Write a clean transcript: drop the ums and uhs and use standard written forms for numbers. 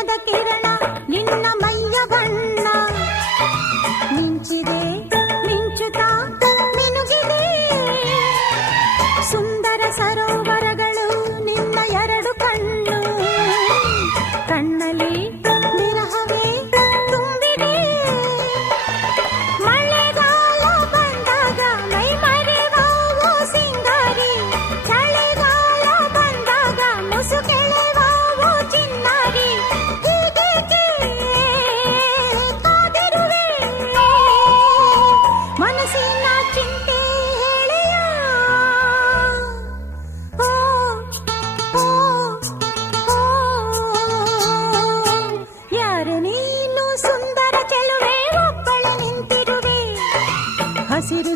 ಚಿನ್ನದ ಕಿರಣ ನಿನ್ನ ಮೈಯ ಬಣ್ಣ ಮಿಂಚಿದೆ ಮಿಂಚುತ್ತಾ ಮಿನುಗಿದೆ ಸುಂದರ ಸರೋವರಗಳು ನಿನ್ನ ಎರಡು ಕಣ್ಣು ಕಣ್ಣಲ್ಲಿ ವಿರಹವೇ ತುಂಬಿದೆ ಮಳೆಗಾಲ ಬಂದಾಗ ಮೈ ಮರೆವಾವೋ ಸಿಂಗಾರಿ ಚಳಿಗಾಲ ಬಂದಾಗ ಮುಸುಕೆಳೆವಾವೋ ಚಿನ್ನಾರಿ ಹೀಗೇಕೆ ಕಾದಿರುವೆ ಮನಸ್ಸಿನ ಚಿಂತೆ ಹೇಳಿಯ ಓ ಓ ಓ ಯಾರು ನೀನು ಸುಂದರ ಚೆಲುವೆ ಒಬ್ಬಳೆ ನಿಂತಿರುವೆ ಹಸಿರು